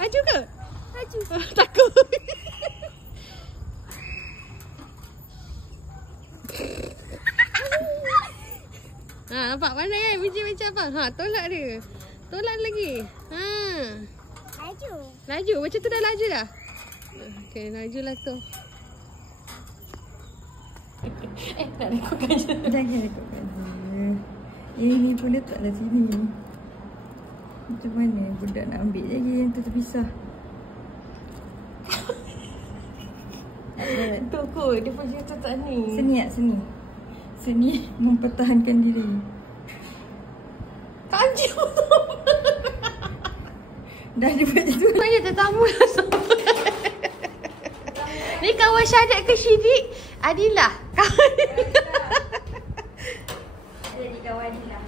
Laju ke? Laju. Takut. Nampak pandai kan biji macam apa? Tolak dia. Tolak lagi. Laju. Laju. Macam tu dah laju dah. Okey, lajulah tu. Nak rekodkan je. Jangan rekodkan je. Ini pun letaklah sini. Macam mana budak nak ambil lagi yang tu terpisah. Tu kot, dia punya tu tak ni. Seni tak? Seni. Seni mempertahankan diri. Kanji Dah dia buat tu. Saya tetamu lah semua. Ni kawan Syahadat ke Syidik? Adilah. Jadi kawan Adilah.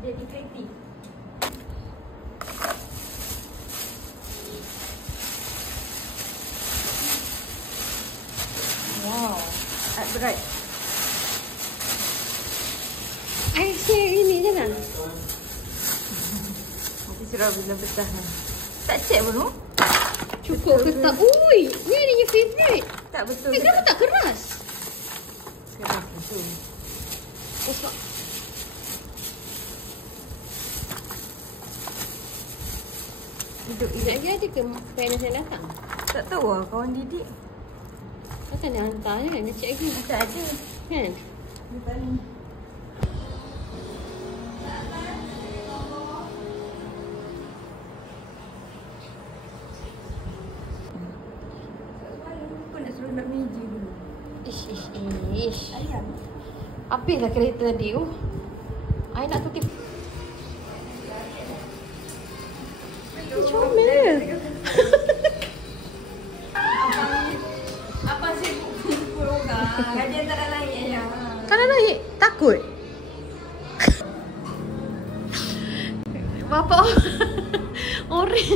Jadi kreatif. Wow, berat. I share ini je lah. Nanti surah bila pecah. Tak check pun tu? Cukup ke tak? Ui, ni adanya favourite. Tak betul. Kenapa tak keras? Keras tu. Kosak. Hidup Nak dia ada ke parents yang datang? tak tahu lah kawan didik. Takkan dia hantar je kan? Dia check lagi. Tak ada. Kan? Dia paling. Aku nak suruh nak meja dulu. Ish. Ayam. Habislah kereta tadi tu. I nak tutup. Comel. Apa sih kumpul orang? Kajian tak ada lain ya. Kalau naik, takut. Bapak orang.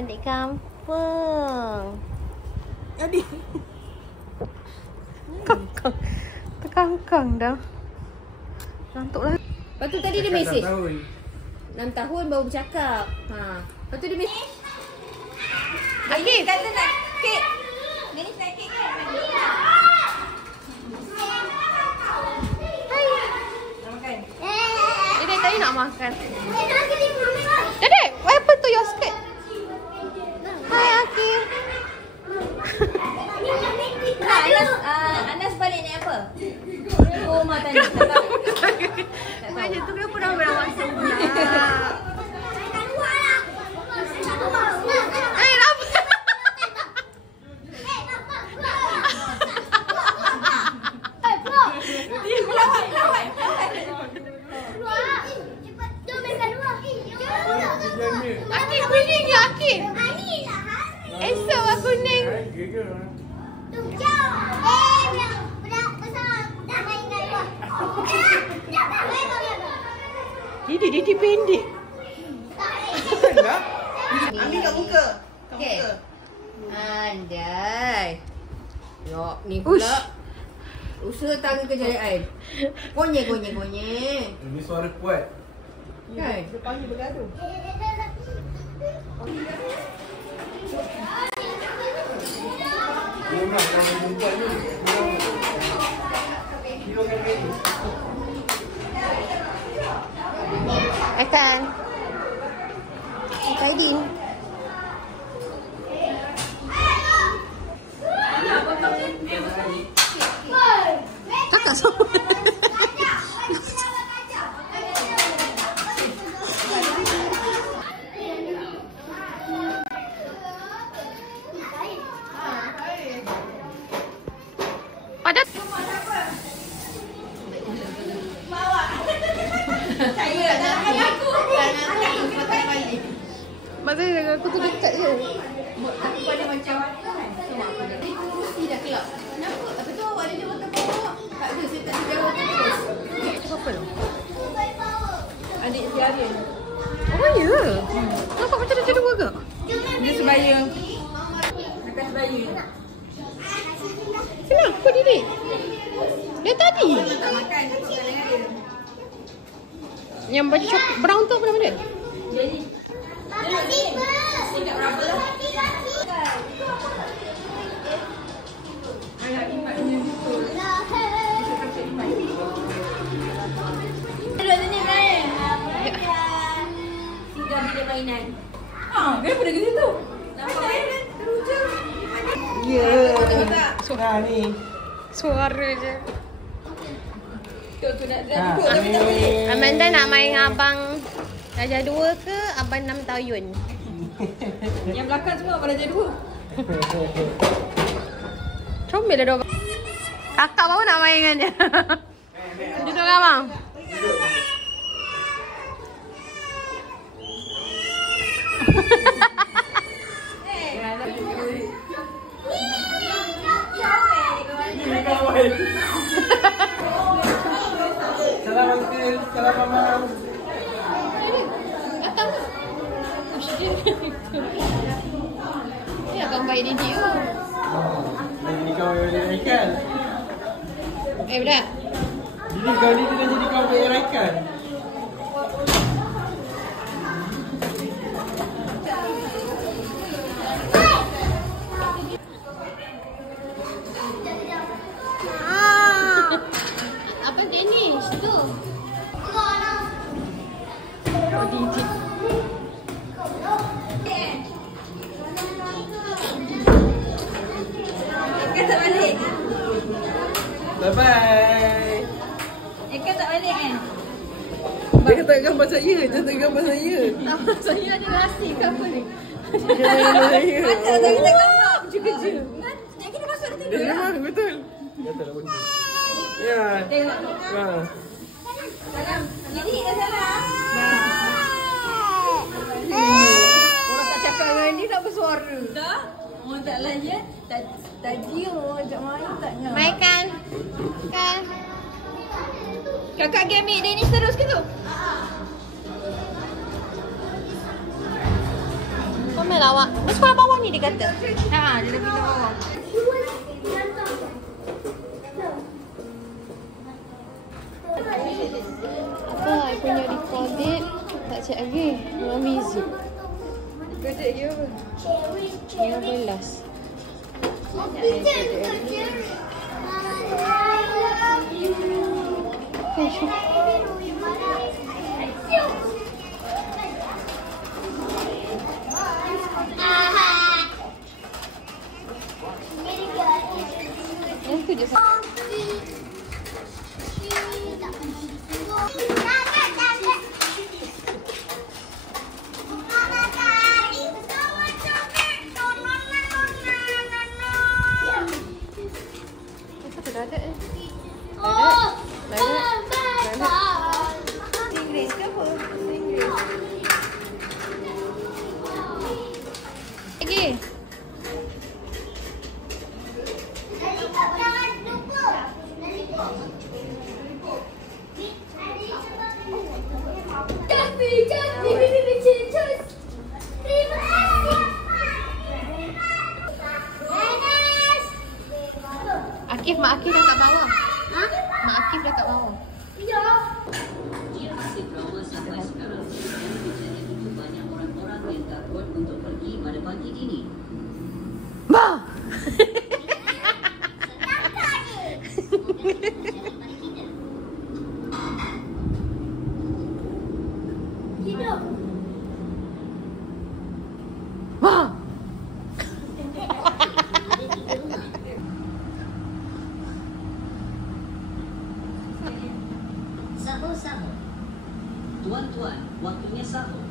Balik kampung. Jadi Kangkang. Terkangkang dah. Ngantuk lah. Lepas tu tadi dia mesej. 6 tahun baru bercakap. Lepas tu dia mesej. Akif kata nak kek. Ni nak kek kan? Nak makan? Dia tadi nak makan. Dedek, what happened to your skirt? Hai Akif. Anas balik naik apa? Rumah tadi. Tak tahu. Macam tu kenapa dah berapa masa pula? Akif kuning ke Akif? Esok lah kuning. Didi pendek. Ambil kat muka. Okay. Andai. Yok, ni pula. Usaha tangan ke jari air. Konyek. Ini suara kuat. Kan? Dia panggil bergaduh. Akan Kaidin. Kakak sama. Padat. Maksudnya dengan aku tu dekat je. Aku pada macam sama aku dah. Dia kursi dah kelak. Kenapa? Apa tu awak ada jawab tempat awak? Tak ada, saya tak ada jawab terus. Apa tu? Adik si Aryan. Oh ya? Nampak macam dia dua ke? Dia sebaya. Akan sebaya. Kenapa Didik? Dia tadi. Tak makan, dia makan dengan dia. Yang baju coklat brown tu apa nama dia? Jadi. Tingkat berapa lah? Agak imatnya betul. Duduk sini Brian. Singgah bilik mainan. Kenapa dah ke situ? Nampak kan? Teruja. Ya. Ni. Suara je. Tu nak duduk tapi tak boleh. Amanda nak main dengan abang darjah 2 ke abang 6 tahun? Yang belakang semua abang darjah 2. Comel dah dua. Kakak baru nak main dengan dia. Duduk kan abang? Salam uncle, salam mama. Datang. Ya abang baik dia tu. Jadi kau yang ikan. Budak. Jadi kau ni kena jadi kau yang ikan. Apa Danish tu? Oh, Didik. Ikan tak balik. Bye bye. Ikan tak balik kan? Dia kata gambar saya, jangan gambar saya. Saya ada nasi ke apa ni? Gambar saya. Macam tak kita gambar kerja-kerja. Yang kita masuk dah tidur lah. Memang betul. Betul lah betul. Ya. Tengok. Ha. Salam. Jadi dah salam. Orang tak cakap dengan dia nak bersuara. Dah? Orang tak layan. Tadi orang tak main tak nak. Main kan? Kan? Kakak pergi ambil Danish terus ke tu? Comel awak. Dia sekolah bawah ni dia kata. Ha, dia dah pindah bawah. Apa I punya recorded tak check lagi. Memang busy. Kau cek dia apa? 15. Itu je. Inggeris ke apa? Inggeris. Lagi. Akif, Mak Akif dah kat bawah. Ha? Mak Akif dah kat bawah. Sampai sekarang begitu banyak orang-orang yang takut untuk pergi pada pagi ini. Bah! Hidup. Wah. Sahur-sahur. Tuan-tuan, waktunya sahur.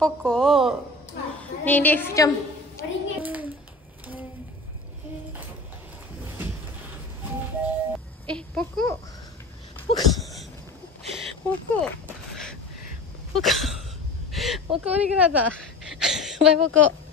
Pokok. Ni Div, jom. Pokok. Pokok. Pokok. Pokok. Pokok ni kena tak? Bye pokok.